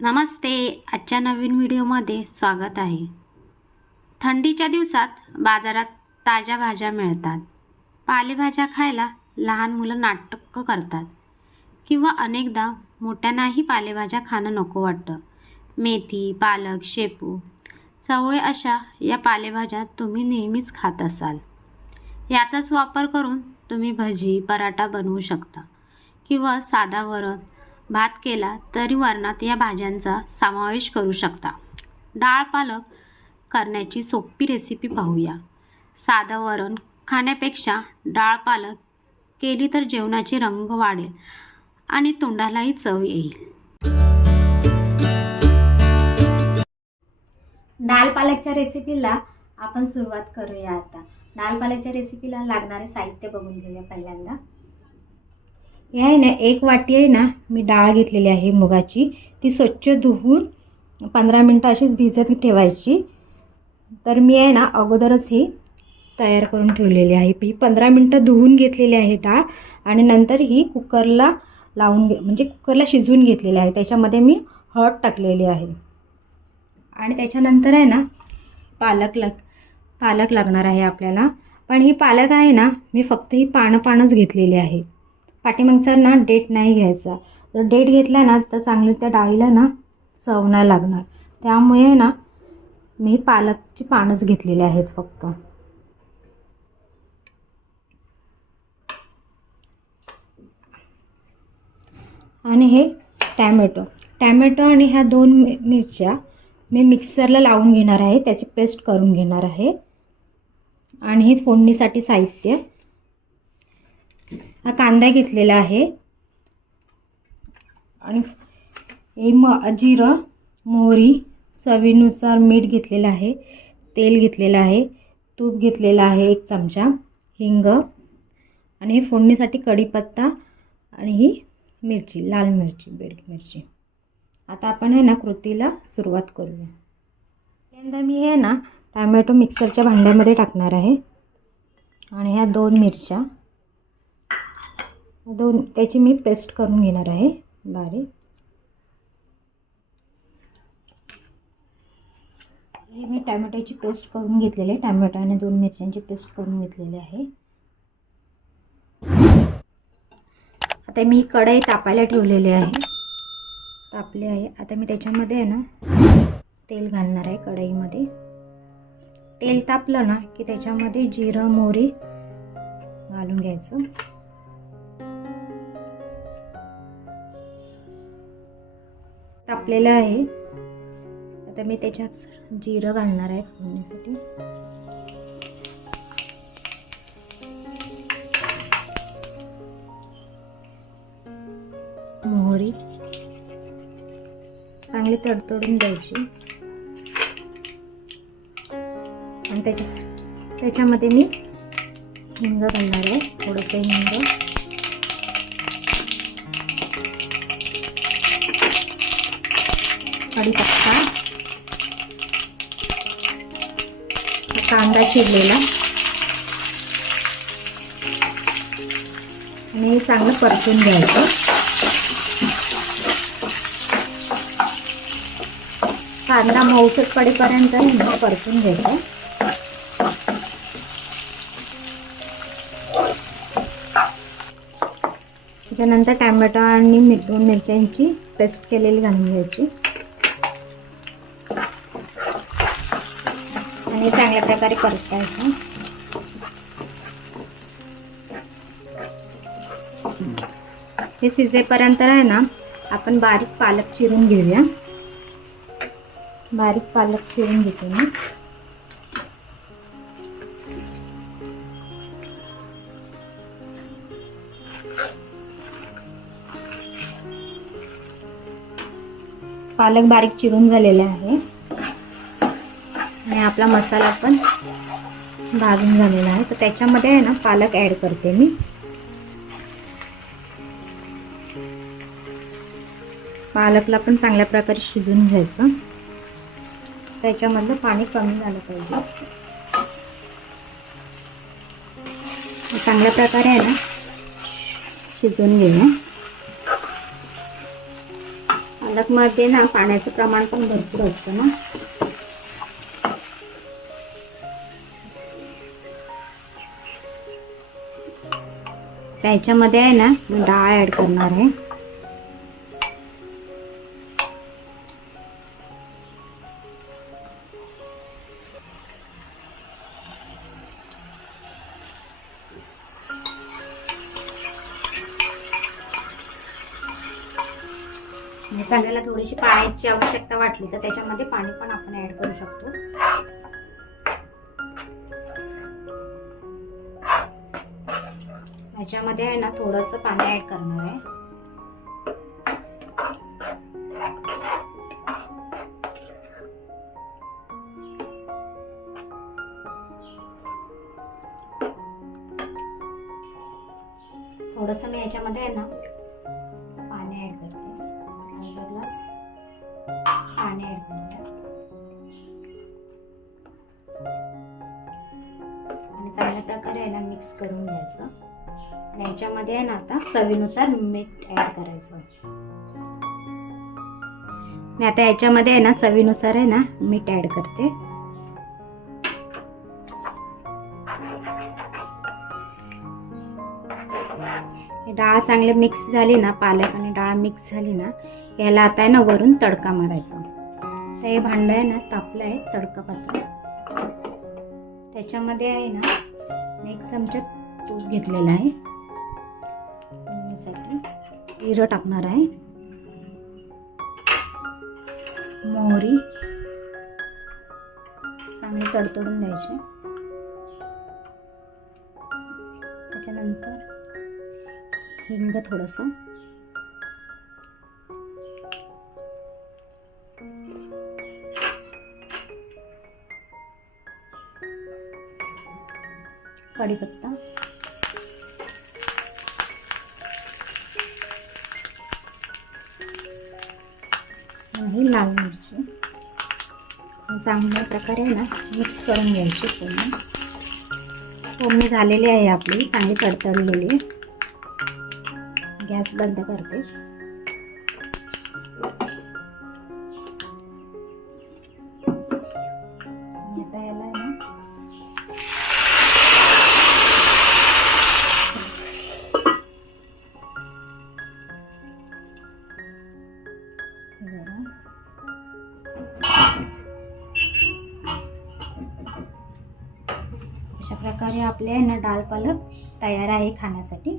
नमस्ते. आजच्या नवीन व्हिडिओमध्ये स्वागत आहे. थंडीच्या दिवसात बाजारात ताज्या भाज्या मिळतात. पालेभाज्या खायला लहान मुलं नाटकं करतात. किंवा अनेकदा मोठ्यांनाही पालेभाज्या खाणं नको वाटतं. मेथी पालक शेपू चवळे अशा या पालेभाज्या तुम्ही नेहमीच खात असाल. याचाच वापर करून तुम्ही भजी पराठा बनवू शकता. किंवा साधा वरण भात केला तरी वरणात या भाज्यांचा समावेश करू शकता. डाळ पालक करण्याची सोपी रेसिपी पाहूया. साधं वरण खाण्यापेक्षा डाळ पालक केली तर जेवणाची रंग वाढेल आणि तोंडालाही चव येईल. डाळ पालकच्या रेसिपीला आपण सुरुवात करूया आता. डाळ पालकच्या रेसिपीला लागणारे साहित्य बघून घेऊया पहिल्यांदा. हे आहे ना एक वाटी आहे ना मी डाळ घेतलेली आहे मुगाची. ती स्वच्छ धुवून पंधरा मिनटं अशीच भिजत ठेवायची. तर मी आहे ना अगोदरच ही तयार करून ठेवलेली आहे. ही पंधरा मिनटं धुवून घेतलेली आहे डाळ आणि नंतर ही कुकरला लावून घे म्हणजे कुकरला शिजवून घेतलेली आहे. त्याच्यामध्ये मी हळद टाकलेली आहे. आणि त्याच्यानंतर आहे ना पालक लाग पालक लागणार आहे आपल्याला. पण ही पालक आहे ना मी फक्त ही पानं पानंच घेतलेली आहे. पाठीमागचा ना डेट नाही घ्यायचा. जर डेट घेतला ना तर चांगली त्या डाळीला ना चव नाही लागणार. त्यामुळे ना मी पालकची पानंच घेतलेली आहेत फक्त. आणि हे टॅमॅटो. टॅमॅटो आणि ह्या दोन मिरच्या मी मिक्सरला लावून घेणार आहे. त्याची पेस्ट करून घेणार आहे. आणि हे फोडणीसाठी साहित्य. हा कांदा घेतलेला आहे. आणि हे म जिरं मोहरी चवीनुसार मीठ घेतलेलं आहे. तेल घेतलेलं आहे. तूप घेतलेलं आहे एक चमचा. हिंग. आणि हे फोडणीसाठी कढीपत्ता आणि ही मिरची लाल मिरची बेडकी मिरची. आता आपण आहे ना कृतीला सुरुवात करूया. पहिल्यांदा मी हे ना टॅमॅटो मिक्सरच्या भांड्यामध्ये टाकणार आहे. आणि ह्या दोन मिरच्या. दोन त्याची मी पेस्ट करून घेणार आहे. बारीक. हे मी टॅमॅटोची पेस्ट करून घेतलेली आहे. टॅमॅटो आणि दोन मिरच्यांची पेस्ट करून घेतलेली आहे. आता मी कढई तापायला ठेवलेली आहे. तापली आहे. आता मी त्याच्यामध्ये आहे ना तेल घालणार आहे कढईमध्ये. तेल तापलं ना की त्याच्यामध्ये जिरं मोहरी घालून घ्यायचं. तापलेलं आहे. आता मी त्याच्यात जिरं घालणार आहे फोडण्यासाठी. मोहरी. चांगली तडतडून द्यायची. आणि त्याच्या त्याच्यामध्ये मी हिंग घालणार आहे. थोडंसं हिंग. कडीपत्ता कांदा चिरलेला. आणि चांगलं परतून घ्यायचं. कांदा मऊसत पडेपर्यंत आहे परतून घ्यायचं. त्याच्यानंतर टॅमॅटो आणि मिर दोन मिरच्यांची पेस्ट केलेली घालून घ्यायची. हे चांगल्या प्रकारे परतायचं हे शिजेपर्यंत आहे ना आपण बारीक पालक चिरून घेऊया. बारीक पालक चिरून घेते मी. पालक बारीक चिरून झालेला आहे. आणि आपला मसाला पण भाजून झालेला आहे. तर त्याच्यामध्ये आहे ना पालक ॲड करते मी. पालकला पण चांगल्या प्रकारे शिजून घ्यायचं. त्याच्यामधलं पाणी कमी झालं पाहिजे. चांगल्या प्रकारे आहे ना शिजवून घेऊया. पालकमध्ये ना पाण्याचं प्रमाण पण भरपूर असतं ना. त्याच्यामध्ये आहे ना मी डाळ ॲड करणार आहे. म्हणजे आणि थोडीशी पाण्याची आवश्यकता वाटली तर त्याच्यामध्ये पाणी पण आपण ऍड करू शकतो. याच्यामध्ये आहे ना थोडंसं पाणी ऍड करणार आहे. थोडंसं मी याच्यामध्ये आहे ना पाणी ऍड करते. ग्लास पाणी ऍड करते. आणि चांगल्या प्रकारे आहे ना मिक्स करून घ्यायचं. आणि याच्यामध्ये आहे ना आता चवीनुसार मीठ ऍड करायचं. मी आता याच्यामध्ये आहे ना चवीनुसार आहे ना मीठ ऍड करते. डाळ चांगले मिक्स झाली ना पालक आणि डाळ मिक्स झाली ना याला आता आहे ना वरून तडका मारायचा. तर हे भांडं आहे ना तापलं आहे तडका पात्र त्याच्यामध्ये आहे ना एक चमचा तूप घेतलेला आहे. यासाठी जिरं टाकणार आहे. मोहरी. चांगली तडतडून द्यायची. त्याच्यानंतर हिंग थोडंसं. कढीपत्ता. आहे लाल मिरची चांगल्या प्रकारे ना मिक्स करून घ्यायची पूर्ण. फोडणी झालेली आहे आपली चांगली तडतडलेली. गॅस बंद करते. अशा प्रकारे आपले आहे ना डाळ पालक तयार आहे खाण्यासाठी.